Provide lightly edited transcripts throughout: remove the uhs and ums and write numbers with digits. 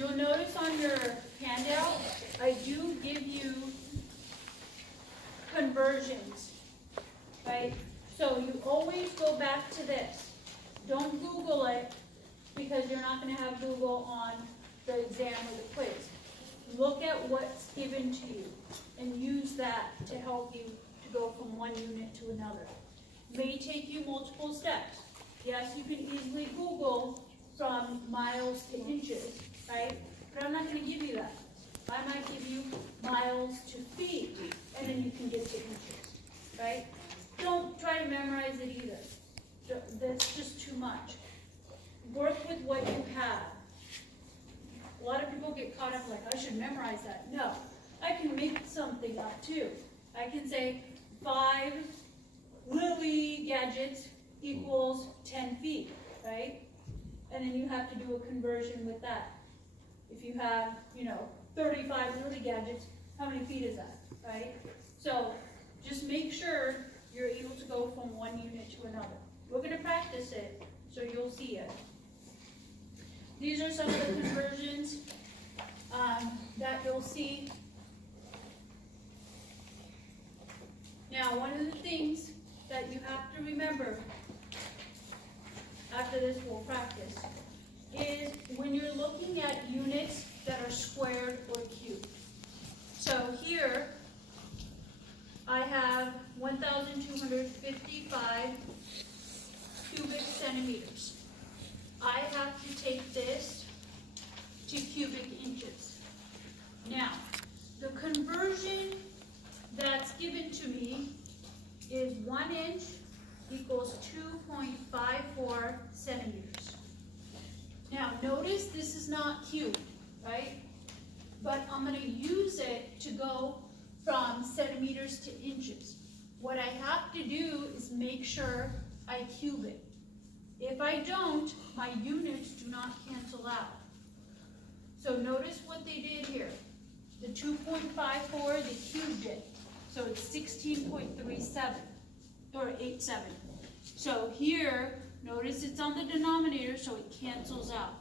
You'll notice on your handout, I do give you conversions, right? So you always go back to this. Don't Google it, because you're not going to have Google on the exam or the quiz. Look at what's given to you and use that to help you to go from one unit to another. May take you multiple steps. Yes, you can easily Google from miles to inches, right? But I'm not going to give you that. I might give you miles to feet, and then you can get to inches, right? Don't try to memorize it either. That's just too much. Work with what you have. A lot of people get caught up like, I should memorize that. No, I can make something up too. I can say 5 Lily gadgets equals 10 feet, right? And then you have to do a conversion with that. If you have, 35 Lily gadgets, how many feet is that, right? So just make sure you're able to go from one unit to another. We're going to practice it, so you'll see it. These are some of the conversions that you'll see. Now, one of the things that you have to remember after this whole practice is when you're looking at units that are squared or cubed. So here I have 1,255 cubic centimeters. I have to take this to cubic inches. Now, the conversion that's given to me is 1 inch equals 2.54 centimeters. Now, notice this is not cubed, right? But I'm going to use it to go from centimeters to inches. What I have to do is make sure I cube it. If I don't, my units do not cancel out. So notice what they did here. The 2.54, they cubed it. So it's 16.37 or 87. So here, notice it's on the denominator, so it cancels out.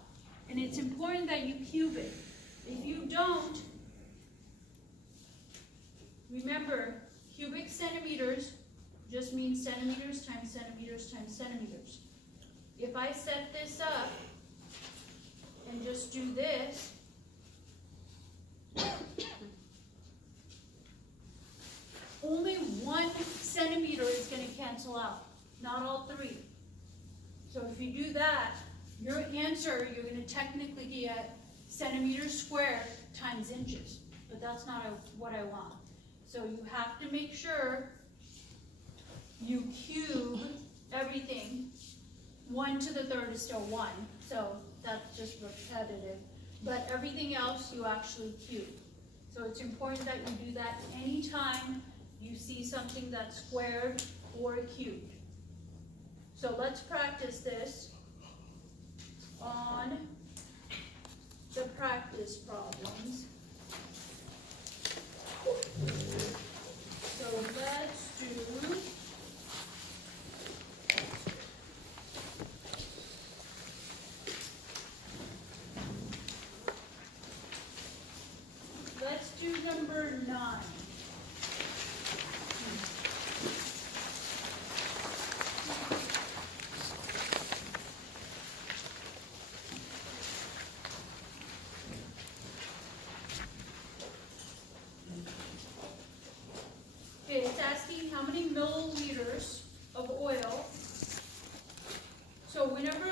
And it's important that you cube it. If you don't, remember, cubic centimeters just means centimeters times centimeters times centimeters. If I set this up and just do this, only 1 centimeter is going to cancel out, not all 3. So if you do that, your answer, you're going to technically get centimeters squared times inches, but that's not what I want. So you have to make sure you cube everything. 1 to the 3rd is still 1, so that's just repetitive. But everything else you actually cube. So it's important that you do that anytime you see something that's squared or cubed. So let's practice this on the practice problems. So let's do number 9. Okay, it's asking how many milliliters of oil. So whenever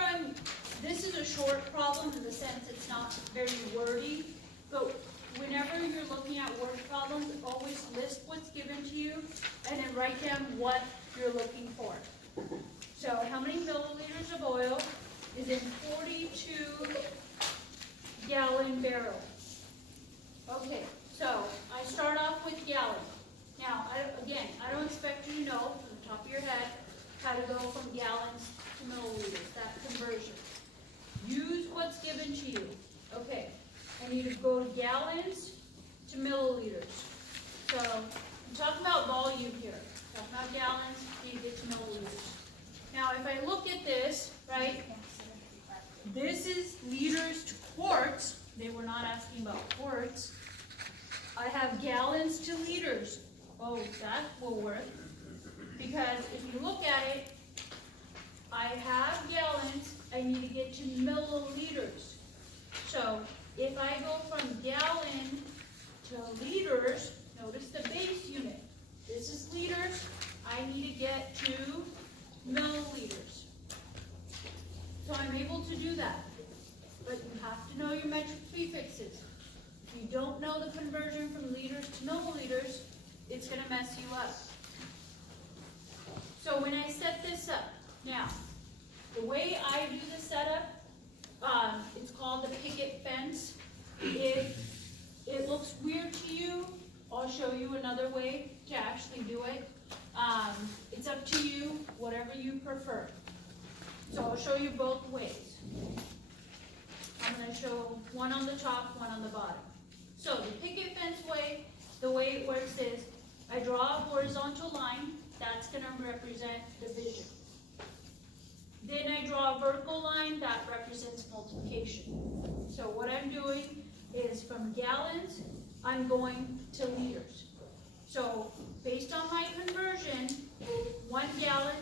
this is a short problem in the sense it's not very wordy, but whenever you're looking at word problems, always list what's given to you and then write down what you're looking for. So how many milliliters of oil is in 42 gallon barrel? Okay, so I start off with gallon. Now, I don't expect you to know from the top of your head how to go from gallons to milliliters, that conversion. Use what's given to you. Okay. I need to go to gallons to milliliters. So I'm talking about volume here. I'm talking about gallons, need to get to milliliters. Now if I look at this, right, this is liters to quarts. They were not asking about quarts. I have gallons to liters. Oh, that will work. Because if you look at it, I have gallons, I need to get to milliliters. So if I go from gallon to liters, notice the base unit. This is liters, I need to get to milliliters. So I'm able to do that. But you have to know your metric prefixes. If you don't know the conversion from liters to milliliters, it's going to mess you up. So when I set this up, now, the way I do the setup, it's called the picket fence. If it looks weird to you, I'll show you another way to actually do it. It's up to you, whatever you prefer. So I'll show you both ways. I'm going to show one on the top, one on the bottom. So the picket fence way, the way it works is, I draw a horizontal line, that's going to represent division. Then I draw a vertical line, that represents multiplication. So what I'm doing is from gallons, I'm going to liters. So based on my conversion, 1 gallon,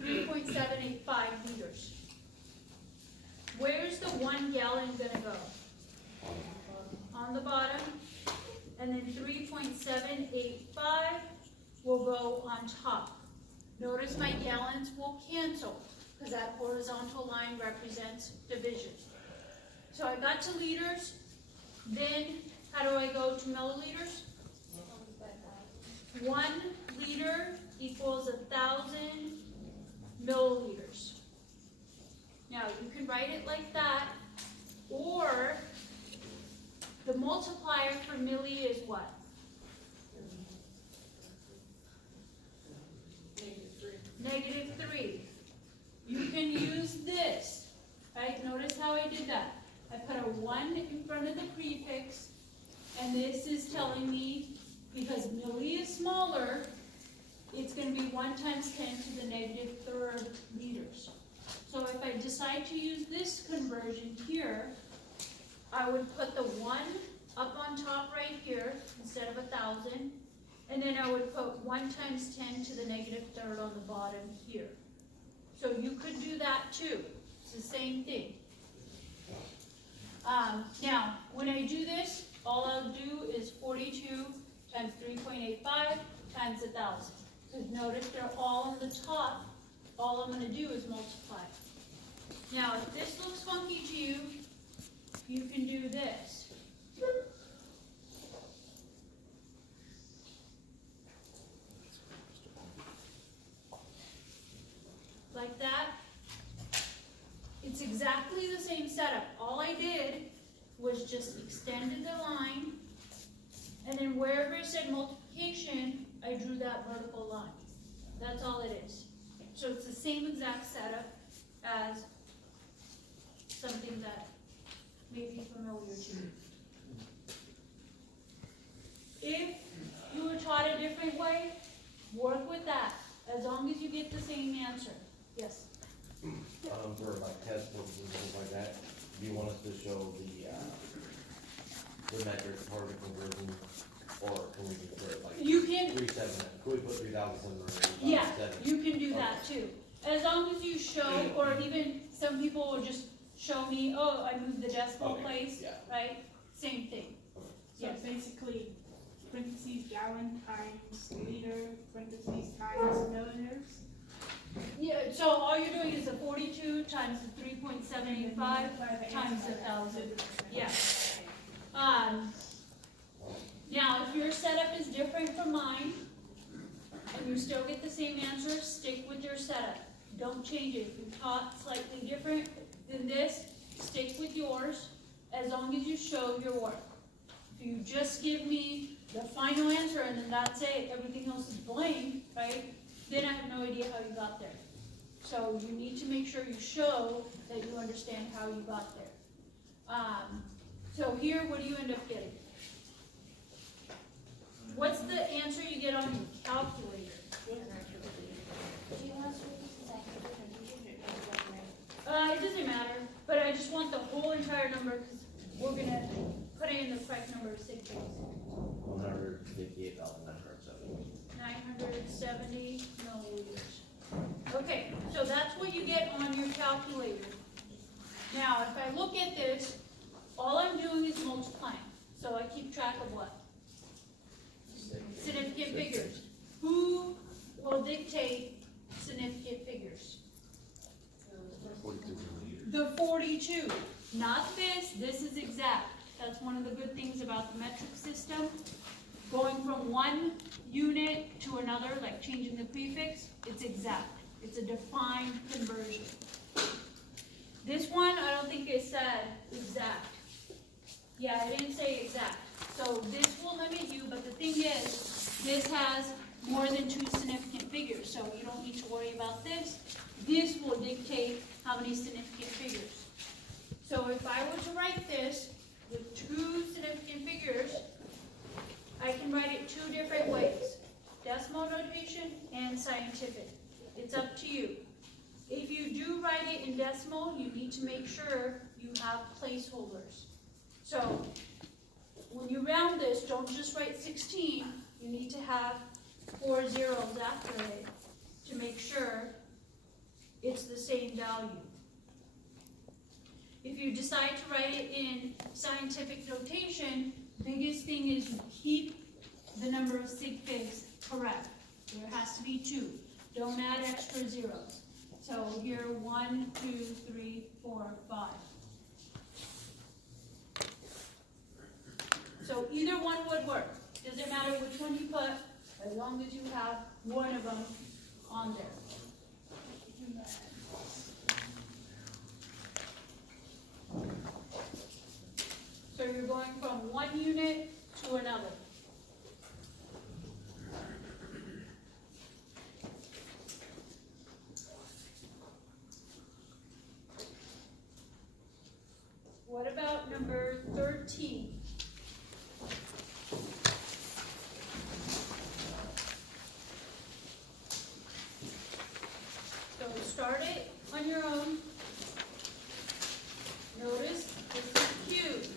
3.785 liters. Where's the 1 gallon gonna go? On the bottom. And then 3.785 will go on top. Notice my gallons will cancel because that horizontal line represents division. So I got to liters. Then how do I go to milliliters? 1 liter equals 1,000 milliliters. Now you can write it like that, or the multiplier for milli is what? -3. You can use this, right? Notice how I did that. I put a 1 in front of the prefix, and this is telling me, because milli is smaller, it's going to be 1 times 10 to the -3rd liters. So if I decide to use this conversion here, I would put the 1 up on top right here instead of 1,000, and then I would put 1 times 10 to the -3rd on the bottom here. So you could do that too. It's the same thing. Now, when I do this, all I'll do is 42 times 3.85 times 1,000. Because notice they're all on the top. All I'm going to do is multiply. Now, if this looks funky to you, you can do this. Like that. It's exactly the same setup. All I did was just extended the line, and then wherever it said multiplication, I drew that vertical line. That's all it is. So it's the same exact setup as something that may be familiar to you. If you were taught a different way, work with that, as long as you get the same answer. Yes? For like test purposes and things like that, do you want us to show the metric part of the conversion, or can we just put like You can, 3,700? Can we put 3,785? yeah, you can do that too. As long as you show, or even some people will just show me, oh, I moved the decimal Okay, place, yeah. right? Same thing. So Yes. basically, parentheses gallon times liter, parentheses times milliliters. Yeah, so all you're doing is the 42 times the 3.785 times 1,000. Yeah. Now, if your setup is different from mine, and you still get the same answer, stick with your setup. Don't change it. If you taught slightly different than this, stick with yours, as long as you show your work. If you just give me the final answer and then that's it, everything else is blank, right? Then I have no idea how you got there. So you need to make sure you show that you understand how you got there. So here, what do you end up getting? What's the answer you get on your calculator? Do you want us to repeat this activity or do you do it? It doesn't matter, but I just want the whole entire number because we're gonna correct number of sick days? 970 milliliters. Okay, so that's what you get on your calculator. Now, if I look at this, all I'm doing is multiplying, so I keep track of what? Significant figures. Who will dictate significant figures? The 42. Not this is exact. That's one of the good things about the metric system. Going from one unit to another, like changing the prefix, it's exact. It's a defined conversion. This one, I don't think it said exact. Yeah, it didn't say exact. So this will limit you, but the thing is, this has more than 2 significant figures, so you don't need to worry about this. This will dictate how many significant figures. So if I were to write this with 2 significant figures, I can write it 2 different ways. Decimal notation and scientific. It's up to you. If you do write it in decimal, you need to make sure you have placeholders. So when you round this, don't just write 16. You need to have 4 zeros after it to make sure it's the same value. If you decide to write it in scientific notation, biggest thing is you keep the number of sig figs correct. There has to be 2. Don't add extra zeros. So here, 1, 2, 3, 4, 5. So either one would work. Doesn't matter which one you put, as long as you have one of them on there. So you're going from one unit to another. What about number 13? So start it on your own. Notice this is huge.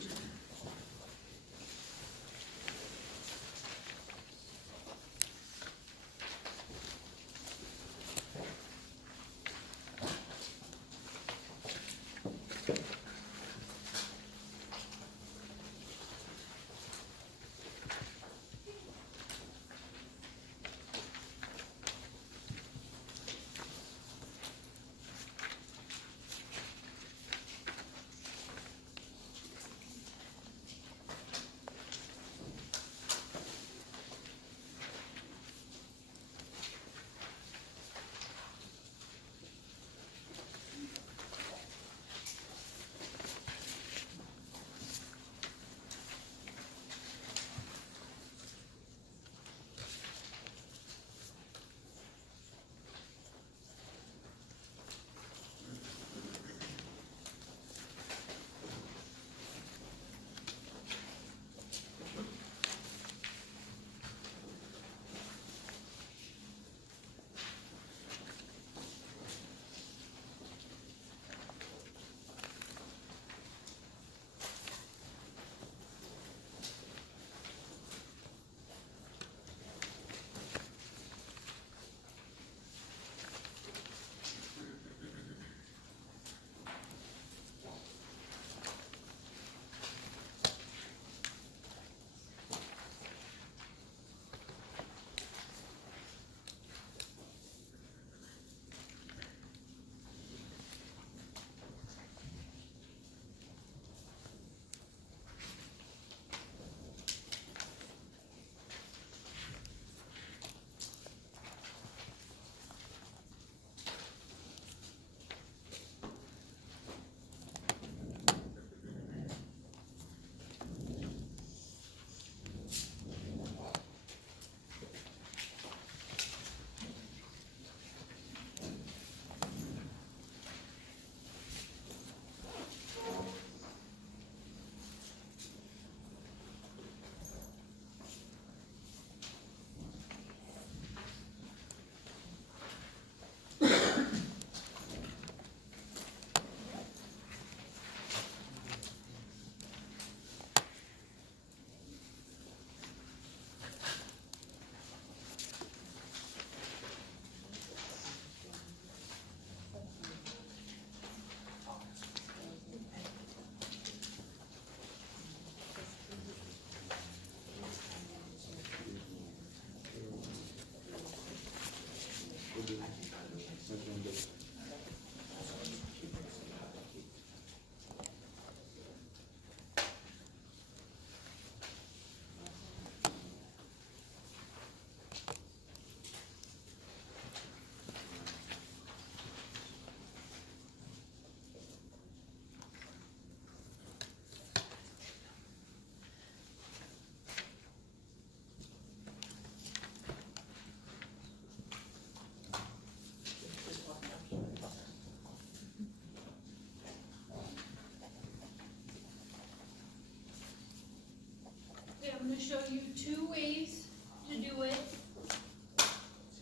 I'm gonna show you two ways to do it.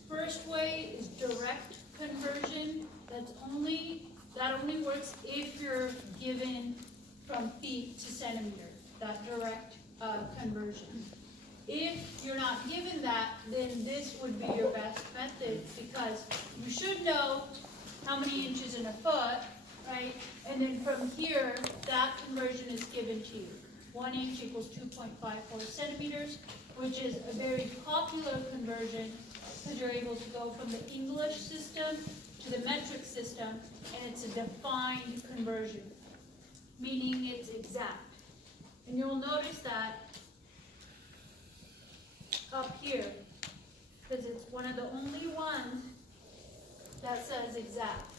First way is direct conversion. That only works if you're given from feet to centimeter, that direct conversion. If you're not given that, then this would be your best method, because you should know how many inches in a foot, right? And then from here, that conversion is given to you. 1 inch equals 2.54 centimeters, which is a very popular conversion, because you're able to go from the English system to the metric system, and it's a defined conversion, meaning it's exact. And you'll notice that up here, because it's one of the only ones that says exact.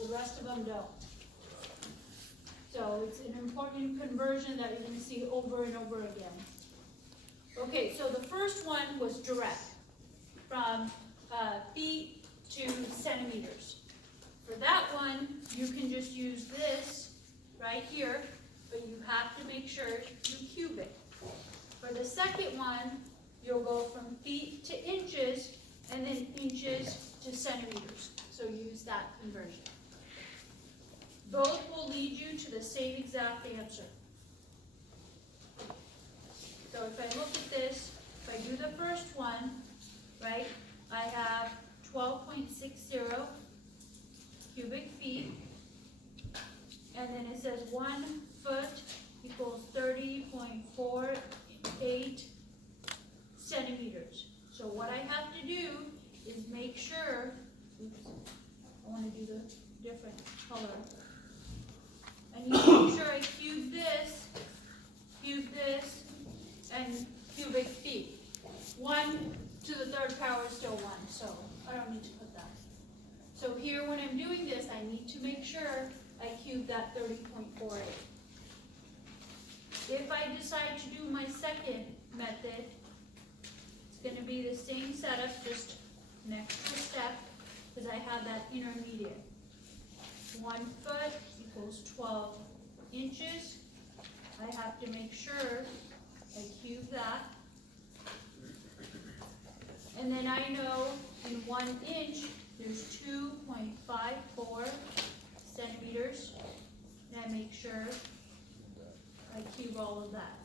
The rest of them don't. So it's an important conversion that you're going to see over and over again. Okay, so the first one was direct, from feet to centimeters. For that one, you can just use this right here, but you have to make sure you cube it. For the second one, you'll go from feet to inches, and then inches to centimeters. So use that conversion. Both will lead you to the same exact answer. So if I look at this, if I do the first one, right, I have 12.60 cubic feet, and then it says 1 foot equals 30.48 centimeters. So what I have to do is make sure, oops, I want to do the different color. I need to make sure I cube this, and cubic feet. 1 to the third power is still 1, so I don't need to put that. So here when I'm doing this, I need to make sure I cube that 30.48. If I decide to do my second method, it's going to be the same setup, just an extra step, because I have that intermediate. 1 foot equals 12 inches. I have to make sure I cube that. And then I know in 1 inch, there's 2.54 centimeters. And I make sure I cube all of that.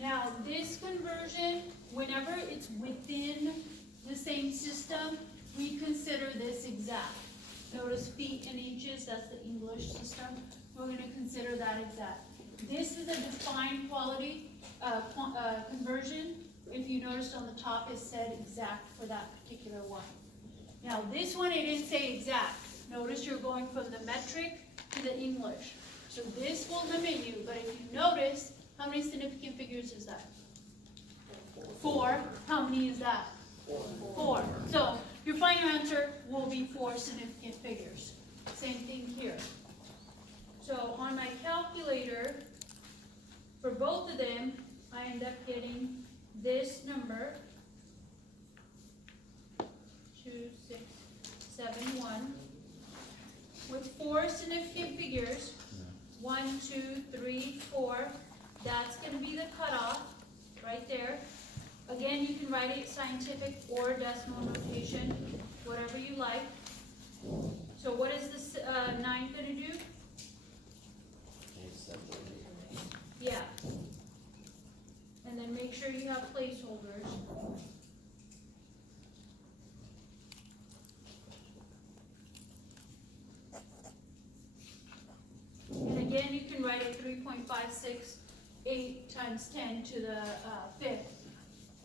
Now, this conversion, whenever it's within the same system, we consider this exact. Notice feet and inches, that's the English system. We're going to consider that exact. This is a defined quality conversion. If you noticed on the top, it said exact for that particular one. Now, this one, it didn't say exact. Notice you're going from the metric to the English. So this will limit you, but if you notice, how many significant figures is that? 4. How many is that? 4. So your final answer will be 4 significant figures. Same thing here. So on my calculator, for both of them, I end up getting this number, 2671, with 4 significant figures, 1, 2, 3, 4. That's going to be the cutoff right there. Again, you can write it scientific or decimal notation, whatever you like. So what is this 9 going to do? Yeah. And then make sure you have placeholders. And again, you can write it 3.568 times 10 to the 5th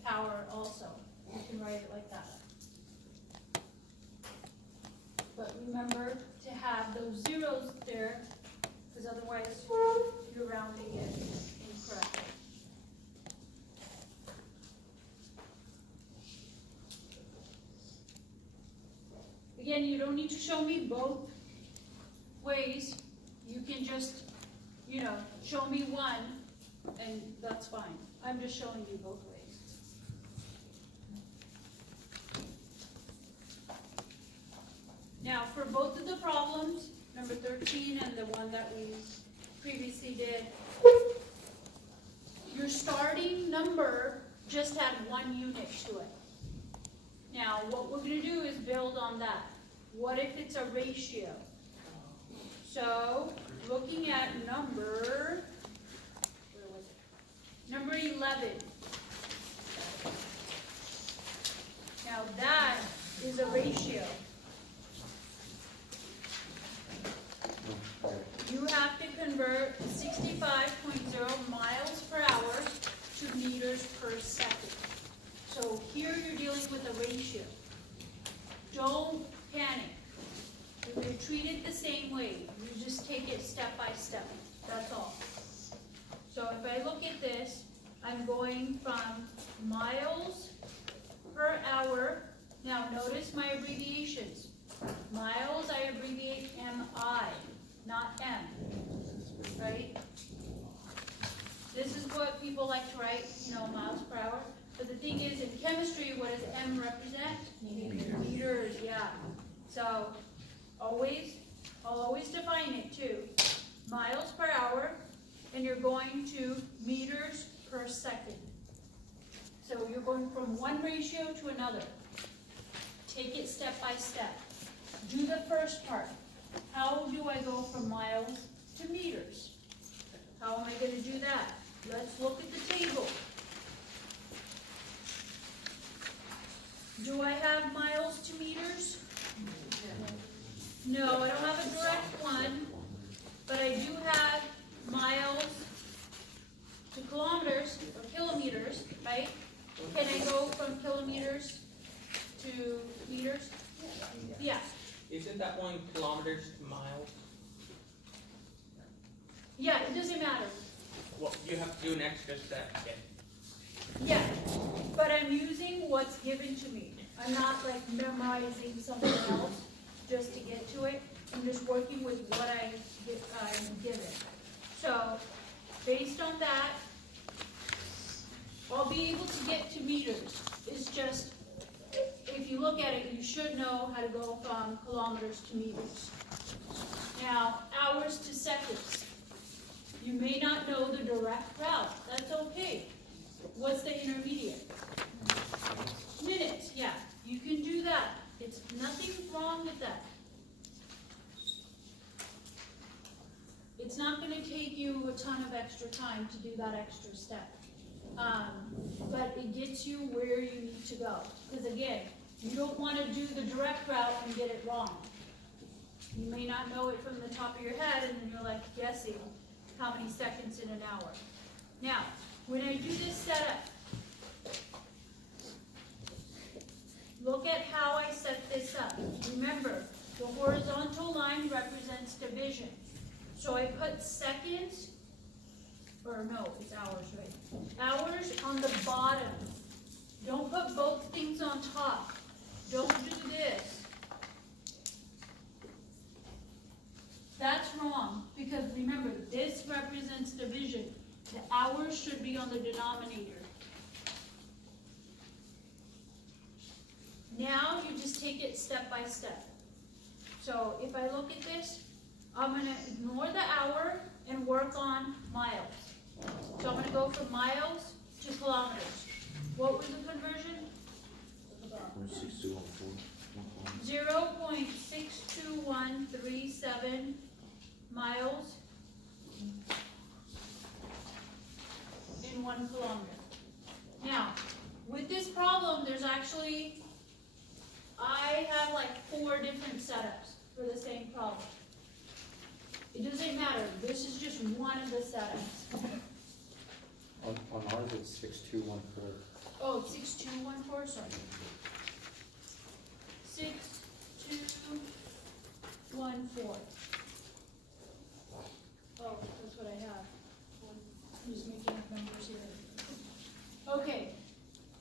power also. You can write it like that. But remember to have those zeros there, because otherwise you're rounding it incorrectly. Again, you don't need to show me both ways. You can just you know, show me one, and that's fine. I'm just showing you both ways. Now, for both of the problems, number 13 and the one that we previously did, your starting number just had one unit to it. Now, what we're gonna do is build on that. What if it's a ratio? So, looking at number, where was it? Number 11. Now that is a ratio. You have to convert 65.0 miles per hour to meters per second. So here you're dealing with a ratio. Don't panic. You're going to treat it the same way. You just take it step by step. That's all. So if I look at this, I'm going from miles per hour. Now notice my abbreviations. Miles, I abbreviate MI, not M, right? This is what people like to write, you know, miles per hour. But the thing is, in chemistry, what does M represent? Meters, yeah. So, I'll always define it too. Miles per hour, and you're going to meters per second. So you're going from one ratio to another. Take it step by step. Do the first part. How do I go from miles to meters? How am I going to do that? Let's look at the table. Do I have miles to meters? No, I don't have a direct one, but I do have miles to kilometers or kilometers, right? Can I go from kilometers to meters? Yeah. Isn't that one kilometers to miles? Yeah, it doesn't matter. Well, you have to do an extra step. Okay. Yeah, but I'm using what's given to me. I'm not like memorizing something else just to get to it. I'm just working with what I'm given. So, based on that, I'll be able to get to meters. It's just, if you look at it, you should know how to go from kilometers to meters. Now, hours to seconds. You may not know the direct route. That's okay. What's the intermediate? Minutes, yeah. You can do that. It's nothing wrong with that. It's not going to take you a ton of extra time to do that extra step. But it gets you where you need to go. Because again, you don't want to do the direct route and get it wrong. You may not know it from the top of your head, and then you're like guessing how many seconds in an hour. Now, when I do this setup, look at how I set this up. Remember, the horizontal line represents division. So I put seconds, or no, it's hours, right? Hours on the bottom. Don't put both things on top. Don't do this. That's wrong, because remember, this represents division. The hours should be on the denominator. Now you just take it step by step. So if I look at this, I'm going to ignore the hour and work on miles. So I'm going to go from miles to kilometers. What was the conversion? 0.62137 miles in 1 kilometer. Now, with this problem, there's actually, I have like 4 different setups for the same problem. It doesn't matter, this is just one of the setups. On ours, it's 6214. Oh, 6214, sorry. 6214. Oh, that's what I have. I'm just making up numbers here. Okay,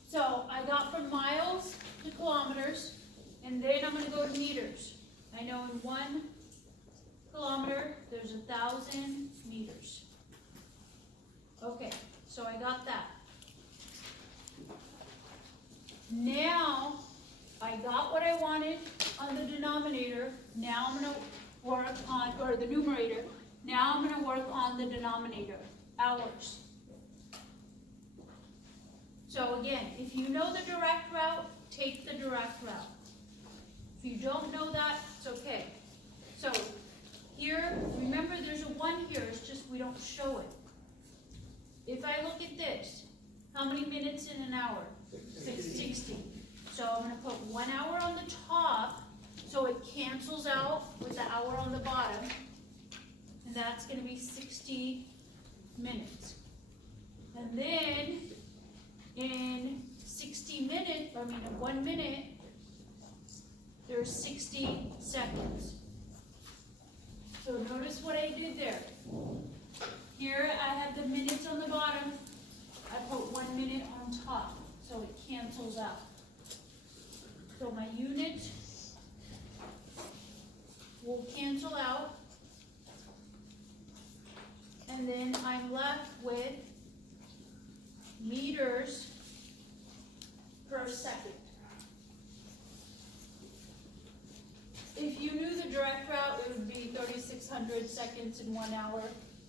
so I got from miles to kilometers, and then I'm going to go to meters. I know in 1 kilometer, there's 1,000 meters. Okay, so I got that. Now, I got what I wanted on the denominator, now I'm gonna work on, or the numerator, now I'm gonna work on the denominator, hours. So again, if you know the direct route, take the direct route. If you don't know that, it's okay. So here, remember there's a 1 here, it's just we don't show it. If I look at this, how many minutes in an hour? 60. So I'm gonna put 1 hour on the top, so it cancels out with the hour on the bottom. And that's gonna be 60 minutes. And then in 1 minute, there's 60 seconds. So notice what I did there. Here I have the minutes on the bottom, I put 1 minute on top, so it cancels out. So my unit will cancel out, and then I'm left with meters per second. If you knew the direct route, it would be 3,600 seconds in 1 hour.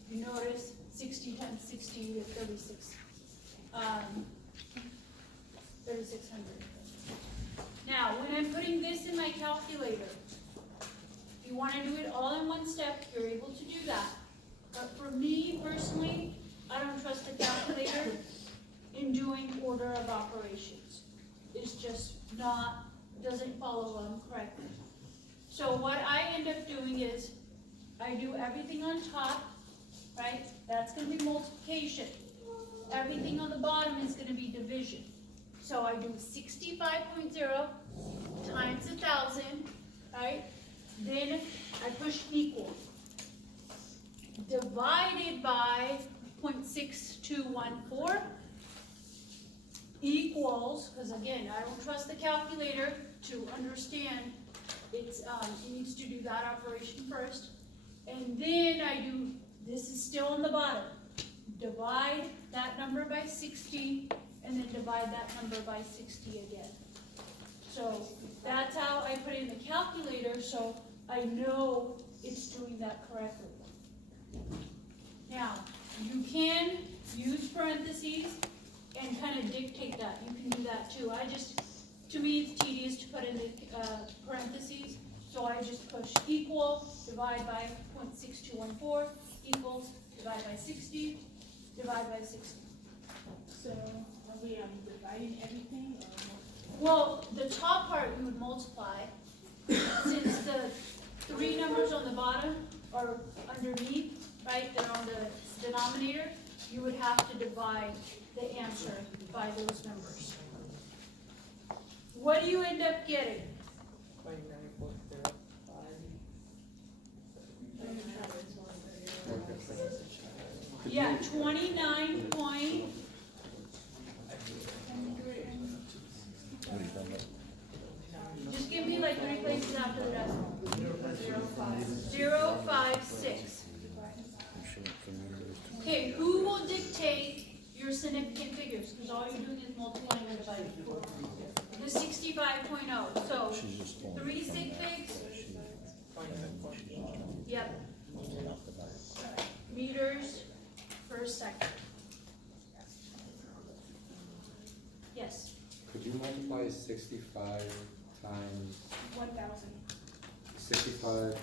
You notice 60 times 60 is 3,600. Now, when I'm putting this in my calculator, if you want to do it all in one step, you're able to do that. But for me personally, I don't trust the calculator in doing order of operations. It's just not, doesn't follow them correctly. So what I end up doing is, I do everything on top, right? That's gonna be multiplication. Everything on the bottom is gonna be division. So I do 65.0 times 1,000, right? Then I push equal. Divided by 0.6214 equals, because again, I don't trust the calculator to understand it needs to do that operation first. And then I do, this is still on the bottom, divide that number by 60, and then divide that number by 60 again. So that's how I put it in the calculator, so I know it's doing that correctly. Now, you can use parentheses and kind of dictate that. You can do that too. To me, it's tedious to put in the parentheses, so I just push equal, divide by 0.6214, equals, divide by 60, divide by 60. So are we dividing everything or? Well, the top part you would multiply, since the 3 numbers on the bottom are underneath, right, they're on the denominator, you would have to divide the answer by those numbers. What do you end up getting? 29.05. Yeah, 29 point. Just give me like 3 places after the decimal. 0.056. Okay, who will dictate your significant figures? Because all you're doing is multiplying and dividing. The 65.0. So 3 sig figs. Yep. Meters per second. Yes. Could you multiply 65 times 1,000. 65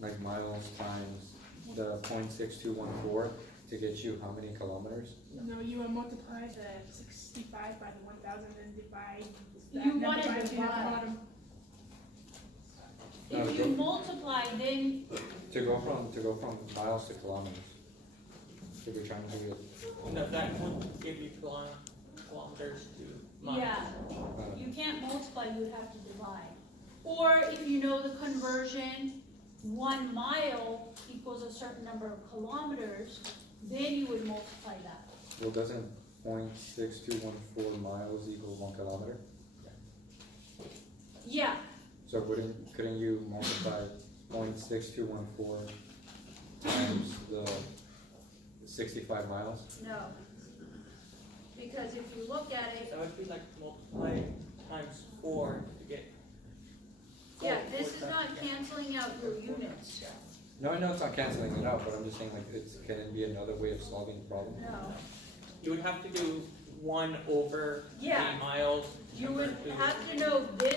like miles times the 0.6214 to get you how many kilometers? No, you will multiply the 65 by the 1,000 and divide. that You number wanna by the divide. bottom. If you multiply, then To go from miles to kilometers. If you're trying to do it. No, that would give you kilometers to miles. yeah, you can't multiply, you would have to divide. Or if you know the conversion, 1 mile equals a certain number of kilometers, then you would multiply that. Well, doesn't 0.6214 miles equal 1 kilometer? Yeah, So couldn't you multiply 0.6214 times the 65 miles? No. Because if you look at it, That would be like multiply times 4 to get. yeah, this is 4 not times- canceling out your units. No, I know it's not canceling it out, but I'm just saying like, can it be another way of solving the problem? No. You would have to do 1 over Yeah. the miles. You would convert to- have to know this